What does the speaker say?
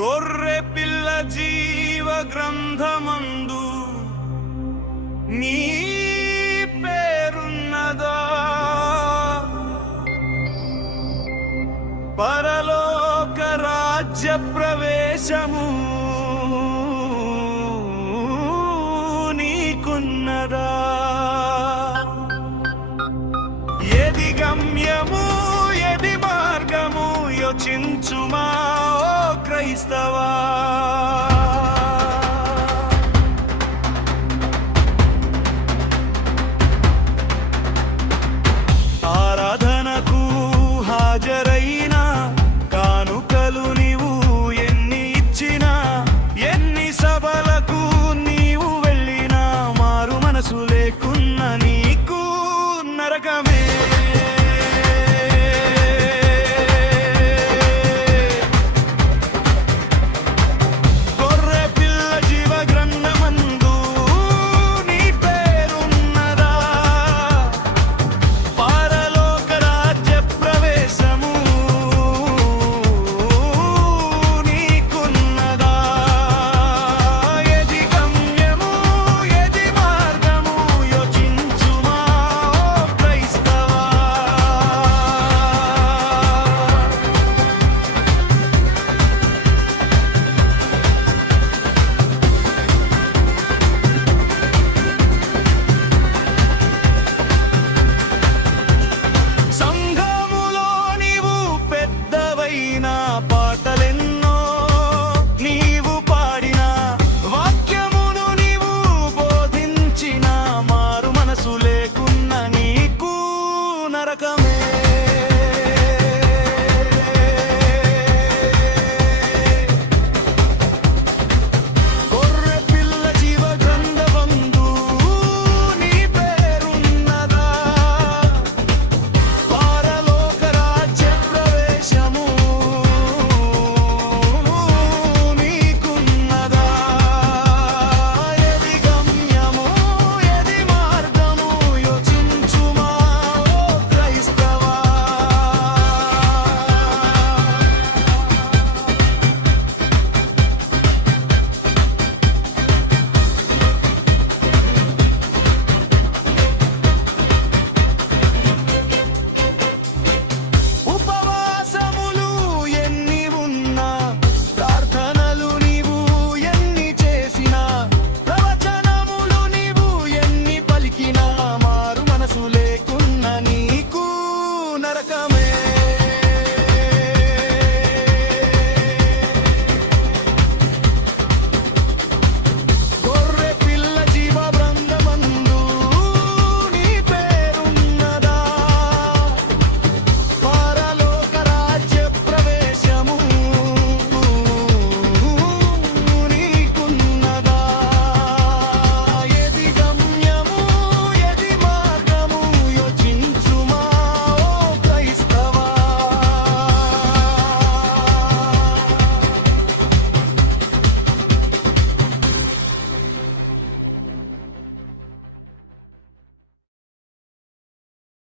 గొర్రె పిల్ల జీవ గ్రంథమందు నీ పేరున్నదా. పరలోక రాజ్య ప్రవేశము నీకున్నదా. ఎది గమ్యము ఎది మార్గము యోచించుమా క్రైస్తవా కానుకలు నీవు ఎన్ని ఇచ్చినా ఎన్ని నీవు వెళ్ళినా మారు మనసు లేకున్న నరకమే.